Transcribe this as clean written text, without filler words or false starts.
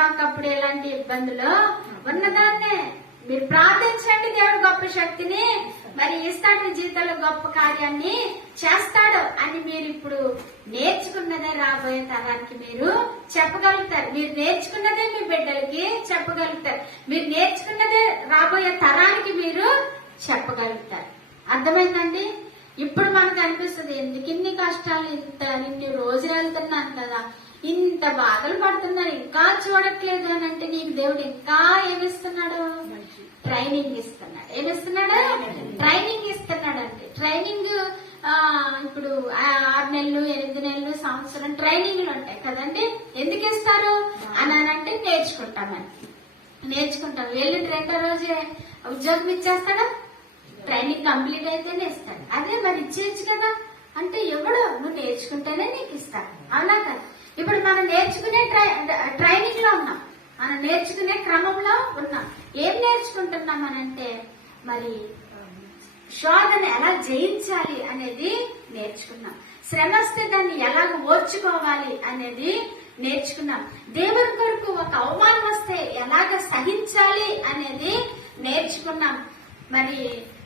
నేను ఒకప్పుడు ఎలాంటి ఇబ్బందులు ఉన్నదాన్నే. మీరు ప్రార్థించండి, దేవుడు గొప్ప శక్తిని మరి ఇస్తాడు, మీ జీవితంలో గొప్ప కార్యాన్ని చేస్తాడు అని మీరు ఇప్పుడు నేర్చుకున్నదే రాబోయే తరానికి మీరు చెప్పగలుగుతారు. మీరు నేర్చుకున్నదే మీ బిడ్డలకి చెప్పగలుగుతారు. మీరు నేర్చుకున్నదే రాబోయే తరానికి మీరు చెప్పగలుగుతారు. అర్థమైందండి? ఇప్పుడు మనకు అనిపిస్తుంది, ఎందుకు ఇన్ని కష్టాలు, ఇన్ని రోజులు వెళ్తున్నాను కదా, ఇంత బాధలు పడుతున్నారు, ఇంకా చూడట్లేదు అని అంటే నీకు దేవుడు ఇంకా ఏమిస్తున్నాడు? ట్రైనింగ్ ఇస్తున్నాడు. ఏమిస్తున్నాడు? ట్రైనింగ్ ఇస్తున్నాడు అండి. ట్రైనింగ్ ఇప్పుడు 6 నెలలు 8 నెలలు సంవత్సరం ట్రైనింగ్లు ఉంటాయి కదండి. ఎందుకు ఇస్తారు అని అంటే నేర్చుకుంటాం. వెళ్ళిన 2వ రోజే ఉద్యోగం ఇచ్చేస్తాడా? ట్రైనింగ్ కంప్లీట్ అయితేనే ఇస్తాడు. అదే మరి ఇచ్చేయచ్చు కదా అంటే ఎవడు, నువ్వు నేర్చుకుంటేనే నీకు ఇస్తాడు. అవునా కదా? ఇప్పుడు మనం నేర్చుకునే ట్రైనింగ్ లో ఉన్నాం, మనం నేర్చుకునే క్రమంలో ఉన్నాం. ఏం నేర్చుకుంటున్నాం అనంటే మరి శోధన ఎలా జయించాలి అనేది నేర్చుకున్నాం. శ్రమ వస్తే దాన్ని ఎలాగ ఓర్చుకోవాలి అనేది నేర్చుకున్నాం. దేవుని కొరకు ఒక అవమానం వస్తే ఎలాగ సహించాలి అనేది నేర్చుకున్నాం. మరి